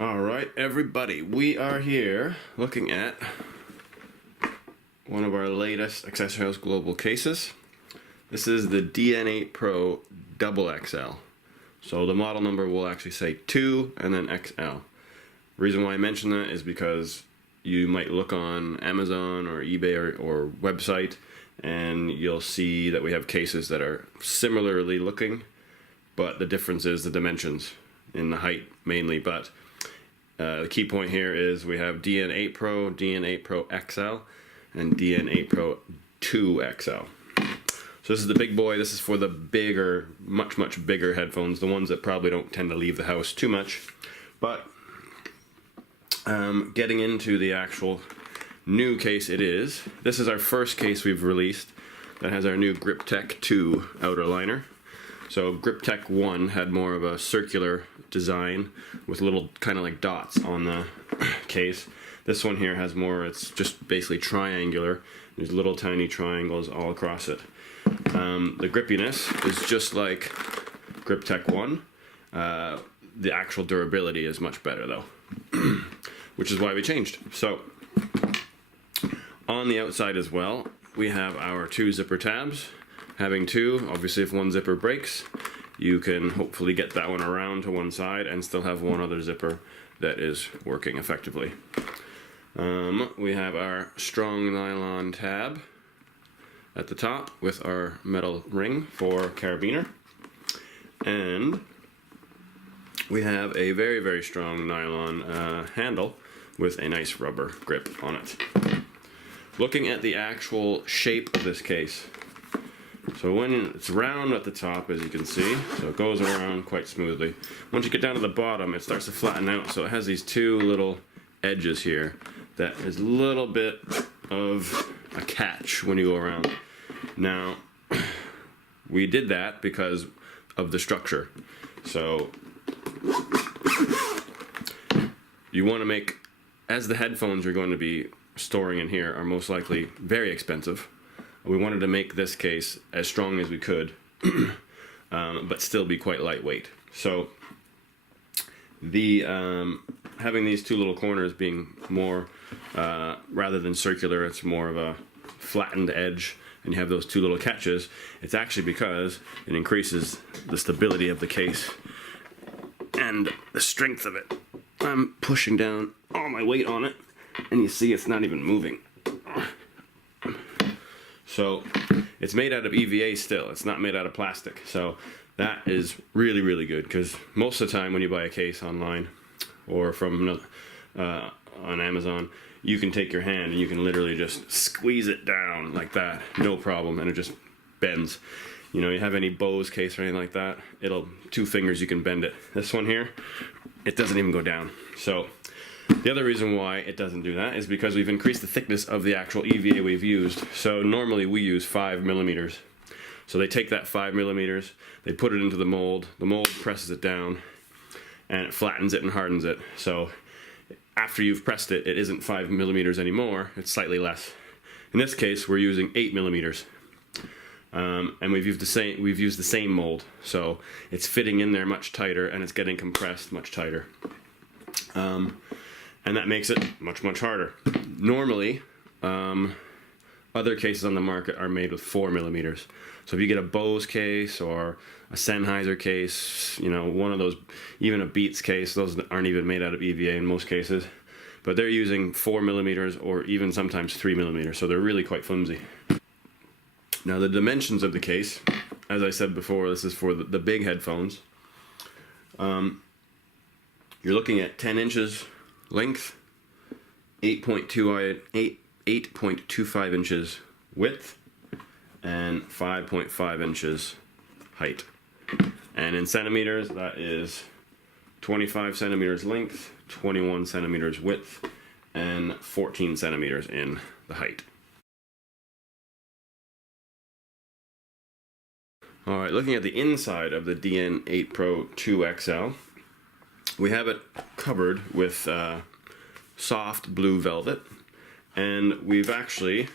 Alright everybody, we are here looking at one of our latest Accessory House Global cases. This is the DN8PRO-2XL. So the model number will actually say 2 and then XL. The reason why I mention that is because you might look on Amazon or eBay or website and you'll see that we have cases that are similarly looking, but the difference is the dimensions in the height mainly. But the key point here is we have DN8PRO, DN8PRO-XL, and DN8PRO-2XL. So this is the big boy. This is for the bigger, much bigger headphones, the ones that probably don't tend to leave the house too much. But getting into the actual new case this is our first case we've released that has our new GripTech 2 outer liner. So GripTech 1 had more of a circular design with little kind of like dots on the case. This one here has more, it's just basically triangular. There's little tiny triangles all across it. The grippiness is just like GripTech 1. The actual durability is much better though, which is why we changed. So on the outside as well, we have our 2 zipper tabs. Having 2, obviously if one zipper breaks, you can hopefully get that one around to one side and still have one other zipper that is working effectively. We have our strong nylon tab at the top with our metal ring for carabiner. And we have a very strong nylon handle with a nice rubber grip on it. Looking at the actual shape of this case, so when it's round at the top, as you can see, so it goes around quite smoothly. Once you get down to the bottom, it starts to flatten out, so it has these 2 little edges here that is a little bit of a catch when you go around. Now, we did that because of the structure. So you want to make, as the headphones you're going to be storing in here are most likely very expensive, we wanted to make this case as strong as we could, but still be quite lightweight. So the having these 2 little corners being more, rather than circular, it's more of a flattened edge, and you have those 2 little catches. It's actually because it increases the stability of the case and the strength of it. I'm pushing down all my weight on it, and you see it's not even moving. So it's made out of EVA still, it's not made out of plastic. So that is really good, because most of the time when you buy a case online or from on Amazon, you can take your hand and you can literally just squeeze it down like that, no problem, and it just bends. You know, you have any Bose case or anything like that, 2 fingers you can bend it. This one here, it doesn't even go down. So the other reason why it doesn't do that is because we've increased the thickness of the actual EVA we've used. So normally we use 5mm. So they take that 5mm, they put it into the mold presses it down, and it flattens it and hardens it. So after you've pressed it, it isn't 5mm anymore, it's slightly less. In this case, we're using 8mm. And we've used the same mold. So it's fitting in there much tighter, and it's getting compressed much tighter. And that makes it much harder. Normally, other cases on the market are made with 4mm. So if you get a Bose case or a Sennheiser case, you know, one of those, even a Beats case, those aren't even made out of EVA in most cases. But they're using 4mm or even sometimes 3mm, so they're really quite flimsy. Now the dimensions of the case, as I said before, this is for the big headphones. You're looking at 10 inches length, 8.25 inches width, and 5.5 inches height. And in centimeters, that is 25 centimeters length, 21 centimeters width, and 14 centimeters in the height. Alright, looking at the inside of the DN8PRO-2XL, we have it covered with soft blue velvet, and we've actually,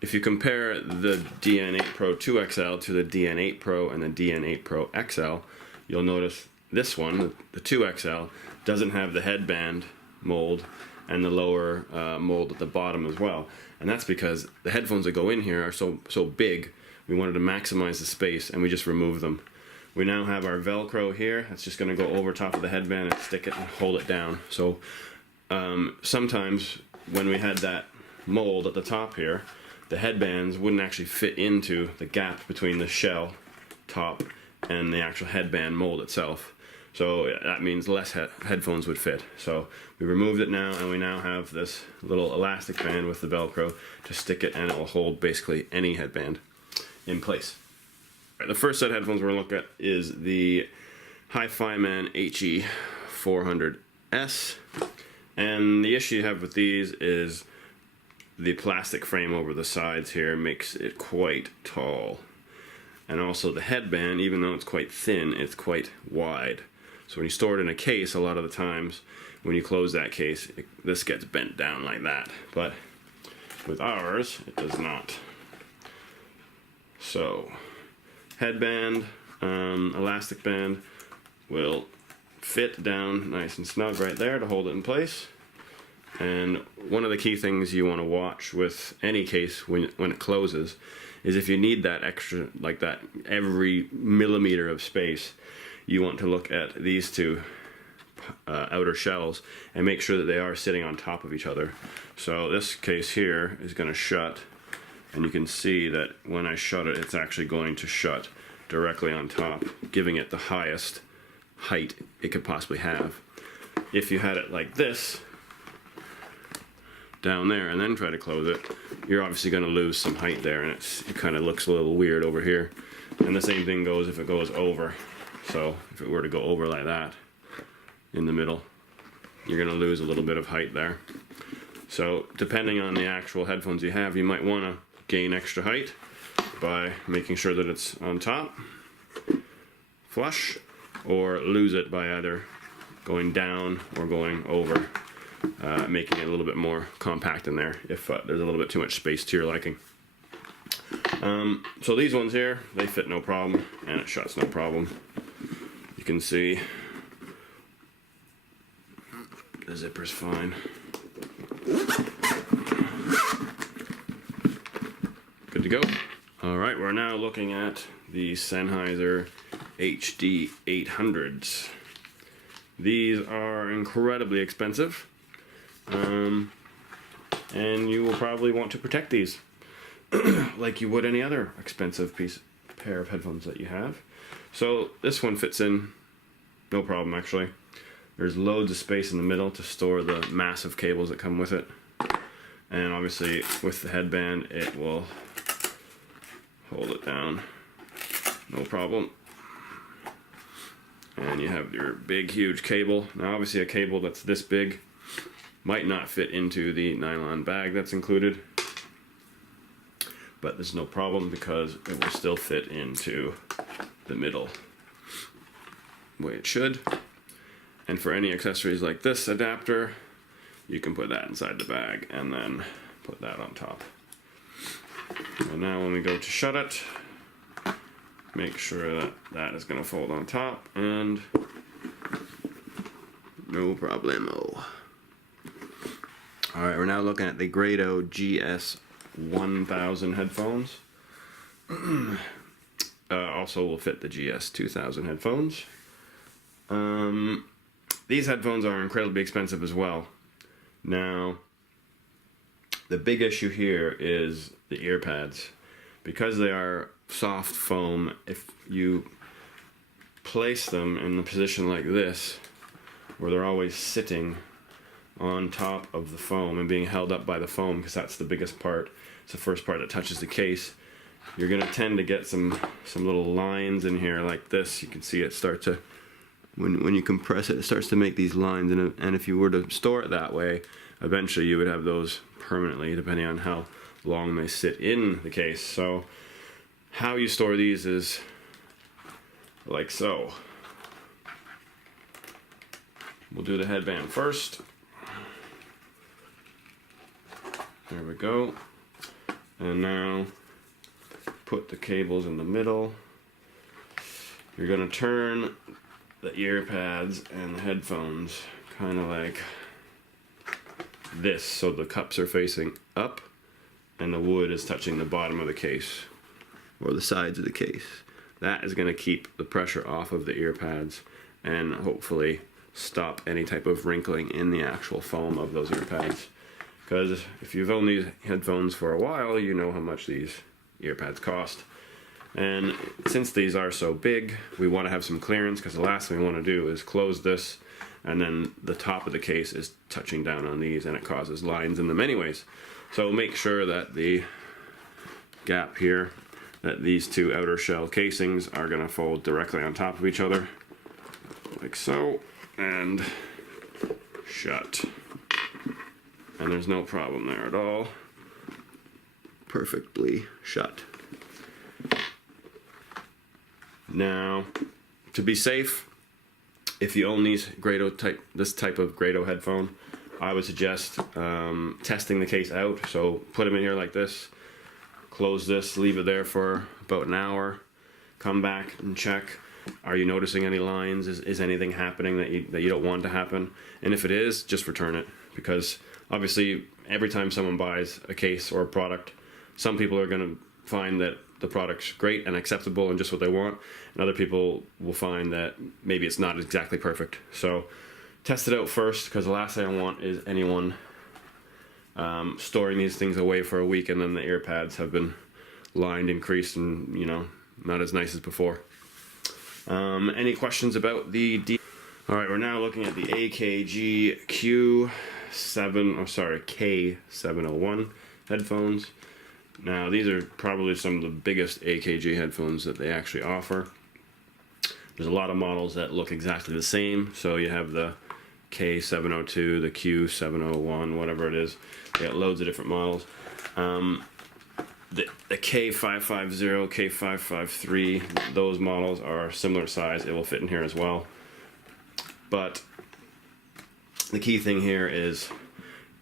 if you compare the DN8PRO-2XL to the DN8PRO and the DN8PRO-XL, you'll notice this one, the 2XL, doesn't have the headband mold and the lower mold at the bottom as well. And that's because the headphones that go in here are so big, we wanted to maximize the space, and we just removed them. We now have our Velcro here. That's just going to go over top of the headband and stick it and hold it down. So sometimes when we had that mold at the top here, the headbands wouldn't actually fit into the gap between the shell top and the actual headband mold itself. So that means less headphones would fit. So we removed it now, and we now have this little elastic band with the Velcro to stick it, and it will hold basically any headband in place. Right, the first set of headphones we're going to look at is the HifiMAN HE400S. And the issue you have with these is the plastic frame over the sides here makes it quite tall. And also the headband, even though it's quite thin, it's quite wide. So when you store it in a case, a lot of the times when you close that case, this gets bent down like that. But with ours, it does not. So headband, elastic band will fit down nice and snug right there to hold it in place. And one of the key things you want to watch with any case when it closes is if you need that extra, like that every millimeter of space, you want to look at these two outer shells and make sure that they are sitting on top of each other. So this case here is going to shut, and you can see that when I shut it, it's actually going to shut directly on top, giving it the highest height it could possibly have. If you had it like this down there and then try to close it, you're obviously going to lose some height there, and it kind of looks a little weird over here. And the same thing goes if it goes over. So if it were to go over like that in the middle, you're going to lose a little bit of height there. So depending on the actual headphones you have, you might want to gain extra height by making sure that it's on top, flush, or lose it by either going down or going over, making it a little bit more compact in there if there's a little bit too much space to your liking. So these ones here, they fit no problem, and it shuts no problem. You can see the zipper's fine. Good to go. Alright, we're now looking at the Sennheiser HD800s. These are incredibly expensive, and you will probably want to protect these like you would any other expensive pair of headphones that you have. So this one fits in no problem, actually. There's loads of space in the middle to store the massive cables that come with it, and obviously with the headband it will hold it down no problem. And you have your big huge cable. Now obviously a cable that's this big might not fit into the nylon bag that's included, but there's no problem because it will still fit into the middle the way it should. And for any accessories like this adapter, you can put that inside the bag and then put that on top. And now when we go to shut it, make sure that that is going to fold on top, and no problemo. Alright, we're now looking at the Grado GS1000 headphones. Also will fit the GS2000 headphones. These headphones are incredibly expensive as well. Now, the big issue here is the ear pads. Because they are soft foam, if you place them in a position like this, where they're always sitting on top of the foam and being held up by the foam, because that's the biggest part, it's the first part that touches the case, you're going to tend to get some little lines in here like this. You can see it start to, when you compress it, it starts to make these lines, and if you were to store it that way, eventually you would have those permanently, depending on how long they sit in the case. So how you store these is like so. We'll do the headband first. There we go. And now put the cables in the middle. You're going to turn the ear pads and the headphones kind of like this, so the cups are facing up and the wood is touching the bottom of the case or the sides of the case. That is going to keep the pressure off of the ear pads and hopefully stop any type of wrinkling in the actual foam of those ear pads. Because if you've owned these headphones for a while, you know how much these ear pads cost. And since these are so big, we want to have some clearance, because the last thing we want to do is close this and then the top of the case is touching down on these and it causes lines in them anyways. So make sure that the gap here, that these two outer shell casings are going to fold directly on top of each other, like so, and shut. And there's no problem there at all. Perfectly shut. Now, to be safe, if you own this type of Grado headphone, I would suggest testing the case out. So put them in here like this, close this, leave it there for about an hour, come back and check. Are you noticing any lines? Is anything happening that you don't want to happen? And if it is, just return it, because obviously every time someone buys a case or a product, some people are going to find that the product's great and acceptable and just what they want, and other people will find that maybe it's not exactly perfect. So test it out first, because the last thing I want is anyone storing these things away for a week and then the ear pads have been lined and creased and, you know, not as nice as before. Any questions about the Alright, we're now looking at the AKG K701 headphones. Now, these are probably some of the biggest AKG headphones that they actually offer. There's a lot of models that look exactly the same. So you have the K702, the Q701, whatever it is. They got loads of different models. The K550, K553, those models are similar size. It will fit in here as well. But the key thing here is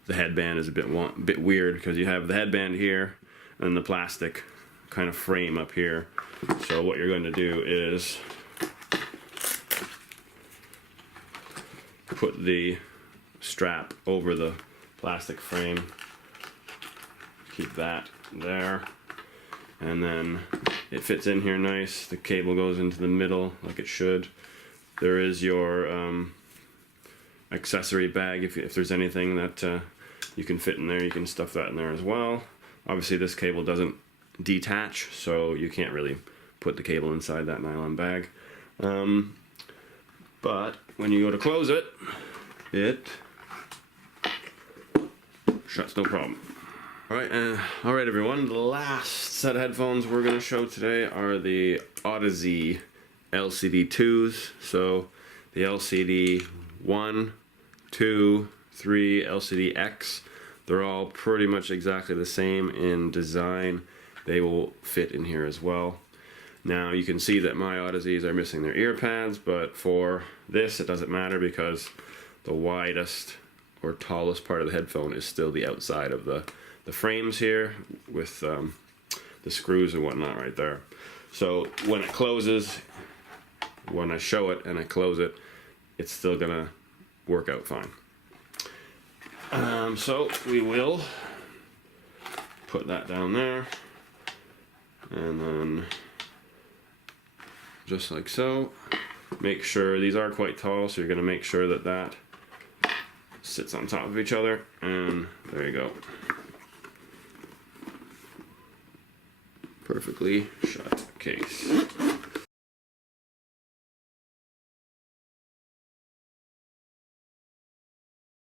the headband is a bit weird, because you have the headband here and the plastic kind of frame up here. So what you're going to do is put the strap over the plastic frame, keep that there, and then it fits in here nice. The cable goes into the middle like it should. There is your accessory bag. If there's anything that you can fit in there, you can stuff that in there as well. Obviously this cable doesn't detach, so you can't really put the cable inside that nylon bag. But when you go to close it, it shuts no problem. Alright, everyone, the last set of headphones we're going to show today are the Audeze LCD2s. So the LCD 1, 2, 3, LCDX, they're all pretty much exactly the same in design. They will fit in here as well. Now you can see that my Audezes are missing their ear pads, but for this it doesn't matter, because the widest or tallest part of the headphone is still the outside of the frames here, with the screws and whatnot right there. So when it closes, when I show it and I close it, it's still gonna work out fine. So we will put that down there, and then just like so. Make sure these are quite tall, so you're going to make sure that that sits on top of each other, and there you go. Perfectly shut case.